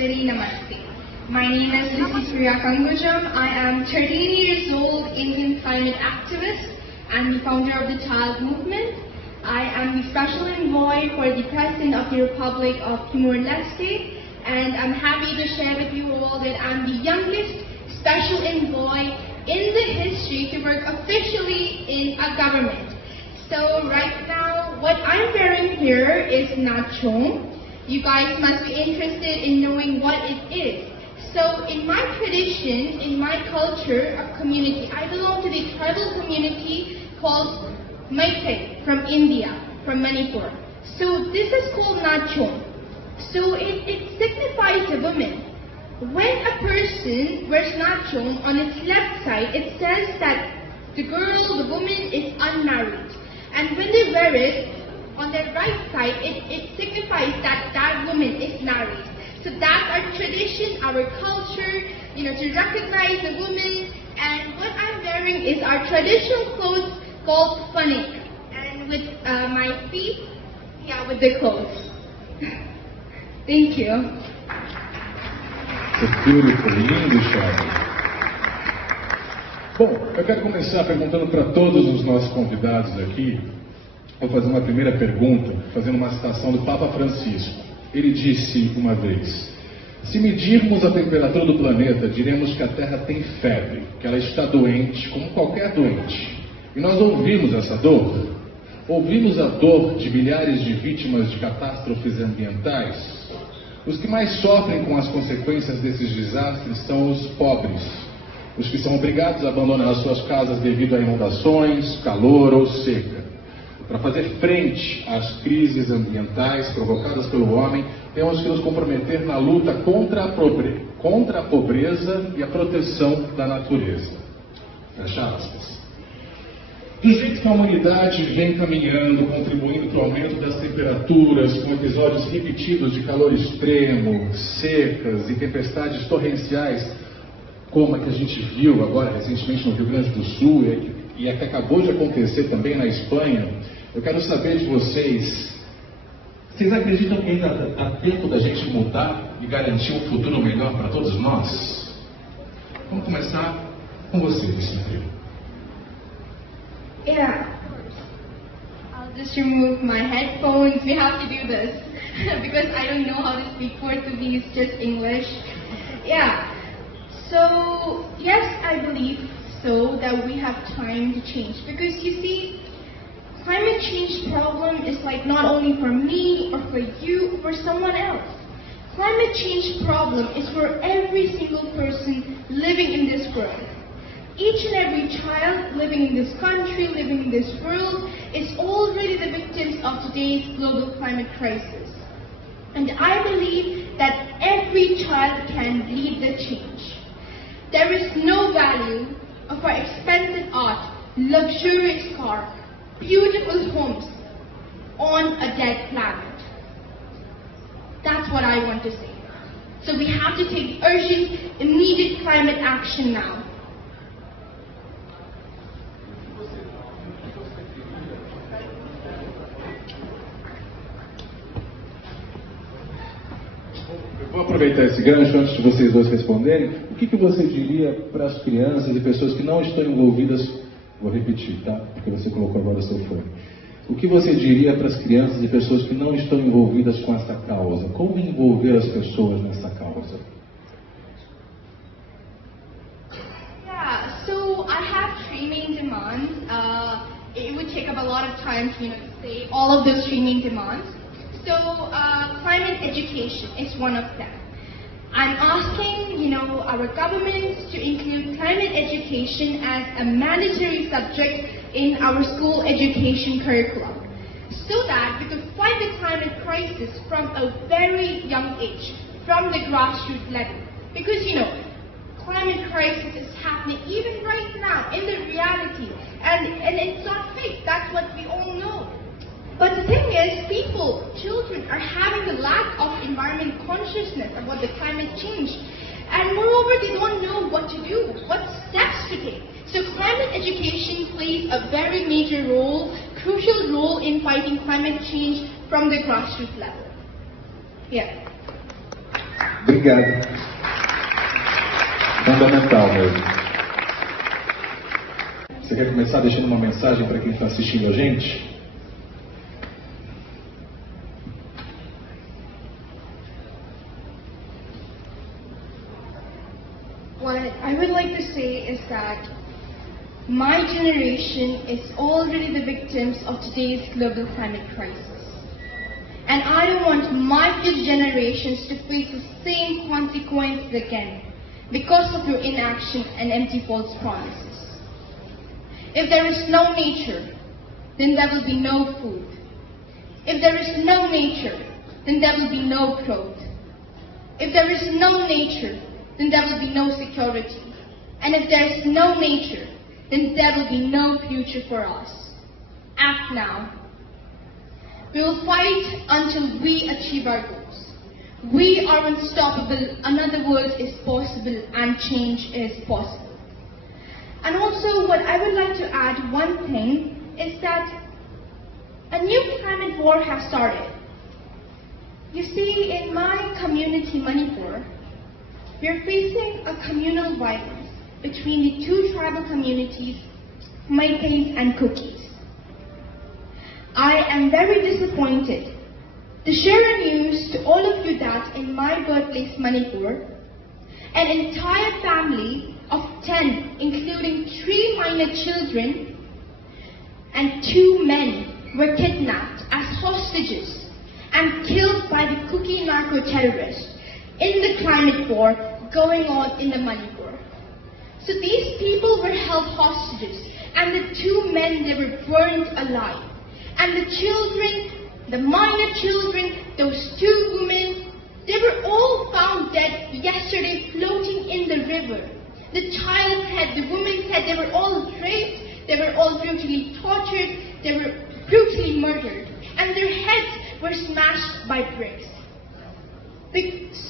Maheshwari, Namaste. My name is Licypriya Kangujam. I am 13 years old, Indian climate activist and the founder of the Child Movement. I am the Special Envoy for the President of the Republic of Timor-Leste, and I'm happy to share with you all that I'm the youngest Special Envoy in the history to work officially in a government. So right now, what I'm wearing here is nachong. You guys must be interested in knowing what it is. So in my tradition, in my culture of community, I belong to the tribal community called Meitei from India, from Manipur. So this is called nachong. So it signifies a woman. When a person wears nachong, on its left side, it says that the girl, the woman is unmarried. And when they wear it, on their right side, it signifies that that woman is married. So that's our tradition, our culture, to recognize the woman. And what I'm wearing is our traditional clothes called fanik. And with my feet, with the clothes. Thank you. Beautiful, lindo, Charlie. Bom, eu quero começar perguntando para todos os nossos convidados aqui. Vou fazer uma primeira pergunta, fazendo uma citação do Papa Francisco. Ele disse uma vez: se medirmos a temperatura do planeta, diremos que a Terra tem febre, que ela está doente, como qualquer doente. E nós ouvimos essa dor? Ouvimos a dor de milhares de vítimas de catástrofes ambientais? Os que mais sofrem com as consequências desses desastres são os pobres, os que são obrigados a abandonar suas casas devido a inundações, calor ou seca. Para fazer frente às crises ambientais provocadas pelo homem, temos que nos comprometer na luta contra a pobreza e a proteção da natureza. Fecha aspas. Do jeito que a humanidade vem caminhando, contribuindo para o aumento das temperaturas, com episódios repetidos de calor extremo, secas e tempestades torrenciais, como a que a gente viu agora recentemente no Rio Grande do Sul e a que acabou de acontecer também na Espanha, eu quero saber de vocês acreditam que ainda dá tempo da gente mudar e garantir um futuro melhor para todos nós? Vamos começar com você, Licypriya. Yeah. I'll just remove my headphones. We have to do this because I don't know how to speak Portuguese, just English. Yeah. So, yes, I believe so that we have time to change because you see, climate change problem is like not only for me or for you or for someone else. Climate change problem is for every single person living in this world. Each and every child living in this country, living in this world, is already the victims of today's global climate crisis. And I believe that every child can lead the change. There is no value of our expensive art, luxurious car, beautiful homes on a dead planet. That's what I want to say. So we have to take urgent, immediate climate action now. Vou aproveitar esse gancho antes de vocês dois responderem. O que você diria para as crianças e pessoas que não estão envolvidas? Vou repetir, tá? Porque você colocou agora o seu fone. O que você diria para as crianças e pessoas que não estão envolvidas com essa causa? Como envolver as pessoas nessa causa? Yeah, so I have three main demands. It would take up a lot of time to say all of those three main demands. So climate education is one of them. I'm asking, our governments to include climate education as a mandatory subject in our school education curriculum, so that we could fight the climate crisis from a very young age, from the grassroots level. Because, climate crisis is happening even right now in the reality, and it's not fake. That's what we all know. But the thing is, children are having the lack of environment consciousness about the climate change. And moreover, they don't know what to do, what steps to take. So climate education plays a very major role, crucial role in fighting climate change from the grassroots level. Yeah. Obrigado. Fundamental mesmo. Você quer começar deixando uma mensagem para quem está assistindo a gente? What I would like to say is that my generation is already the victims of today's global climate crisis. And I don't want my future generations to face the same consequences again because of your inaction and empty false promises. If there is no nature, then there will be no food. If there is no nature, then there will be no growth. If there is no nature, then there will be no security. And if there is no nature, then there will be no future for us. Act now. We will fight until we achieve our goals. We are unstoppable, another world is possible, and change is possible. And also, what I would like to add one thing is that a new climate war has started. You see, in my community, Manipur, we are facing a communal violence between the two tribal communities, Meiteis and Kukis. I am very disappointed to share news to all of you that in my birthplace, Manipur, an entire family of 10, including 3 minor children and 2 men, were kidnapped as hostages and killed by the Kuki narco-terrorists in the climate war going on in the Manipur. So these people were held hostages, and the 2 men, they were burned alive. And the children, the minor children, those 2 women, they were all found dead yesterday floating in the river. The child's head, the woman's head, they were all raped, they were all brutally tortured, they were brutally murdered, and their heads were smashed by bricks.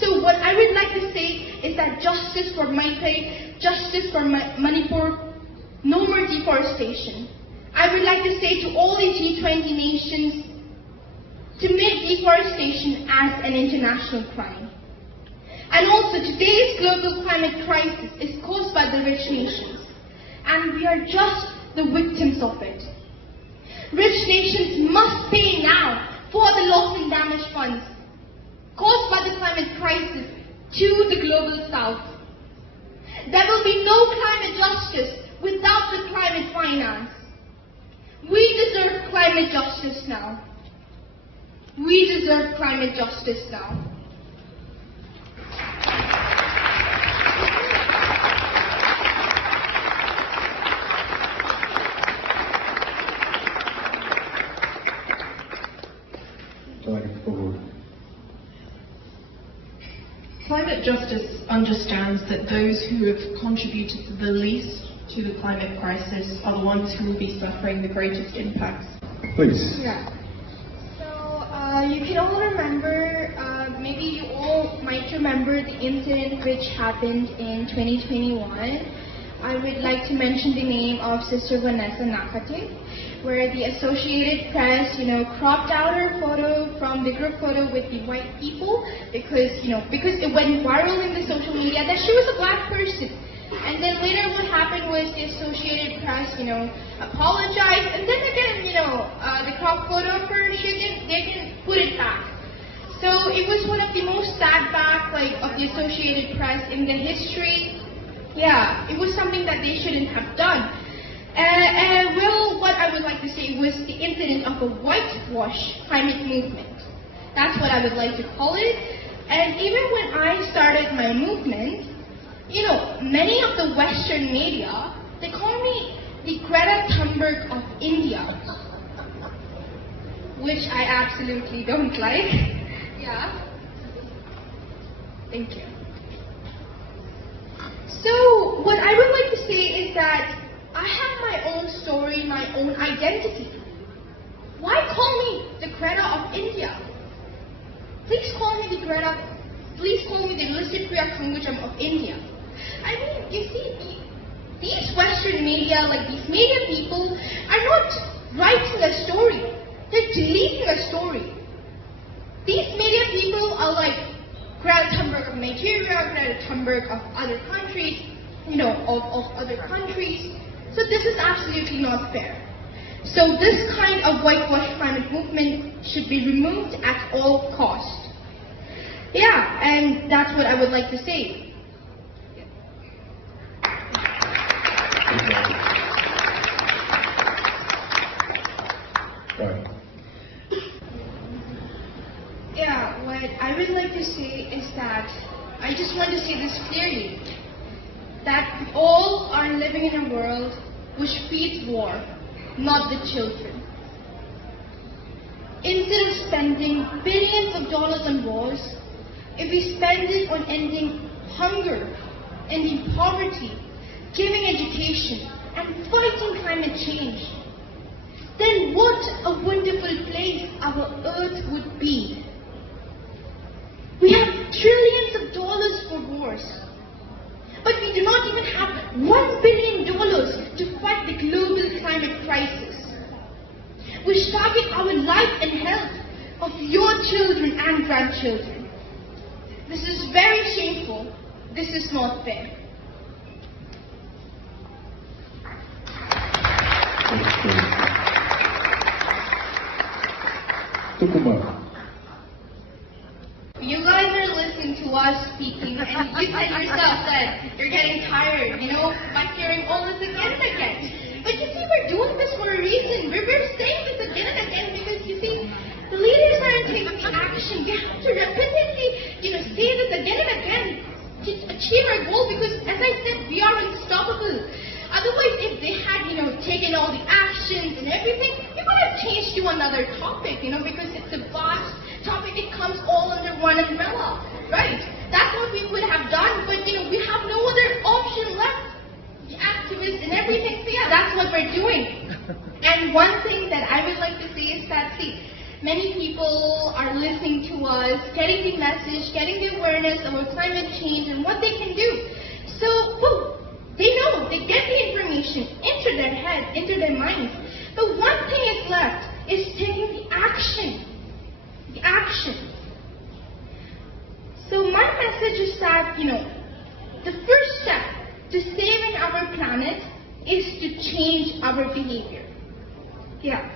So what I would like to say is that justice for Meitei, justice for Manipur, no more deforestation. I would like to say to all the G20 nations to make deforestation as an international crime. And also, today's global climate crisis is caused by the rich nations, and we are just the victims of it. Rich nations must pay now for the loss and damage funds caused by the climate crisis to the global south. There will be no climate justice without the climate finance. We deserve climate justice now. We deserve climate justice now. Climate justice understands that those who have contributed the least to the climate crisis are the ones who will be suffering the greatest impacts. Please. Yeah. So you can all remember, maybe you all might remember the incident which happened in 2021. I would like to mention the name of Sister Vanessa Nakate, where the Associated Press, cropped out her photo from the group photo with the white people because it went viral in the social media that she was a black person. And then later what happened was the Associated Press, apologized, and then again, the crop photo of her, they can put it back. So it was one of the most sad facts, of the Associated Press in the history. Yeah, it was something that they shouldn't have done. Well, what I would like to say was the incident of a whitewash climate movement. That's what I would like to call it. And even when I started my movement, many of the Western media, they call me the Greta Thunberg of India, which I absolutely don't like. Yeah. Thank you. So, what I would like to say is that I have my own story, my own identity. Why call me the Greta of India? Please call me the Licypriya Kangujam of India. I mean, you see, these Western media, these media people, are not writing a story. They're deleting a story. These media people are Greta Thunberg of Nigeria, Greta Thunberg of other countries, of other countries. So this is absolutely not fair. So this kind of whitewash climate movement should be removed at all costs. Yeah, and that's what I would like to say. Yeah, what I would like to say is that I just want to say this clearly, that we all are living in a world which feeds war, not the children. Instead of spending billions of dollars on wars, if we spend it on ending hunger, ending poverty, giving education, and fighting climate change, then what a wonderful place our earth would be. We have trillions of dollars for wars, but we do not even have $1 billion to fight the global climate crisis, which target our life and health of your children and grandchildren. This is very shameful. This is not fair. You guys are listening to us speaking, and you said yourself that you're getting tired, by hearing all this again and again. But you see, we're doing this for a reason. We're saying this again and again because, you see, the leaders aren't taking the action. We have to repeatedly, say this again and again to achieve our goal because, as I said, we are unstoppable. Otherwise, if they had, taken all the actions and everything, we would have changed to another topic, because it's a vast topic. It comes all under one umbrella, right? That's what we would have done, but, we have no other option left. The activists and everything, so yeah, that's what we're doing. And one thing that I would like to say is that, many people are listening to us, getting the message, getting the awareness about climate change and what they can do. So, they know, they get the information into their head, into their minds. But one thing is left, is taking the action. The action. So my message is that, the first step to saving our planet is to change our behavior. Yeah.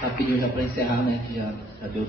Tapi juga boleh saya hanya kita satu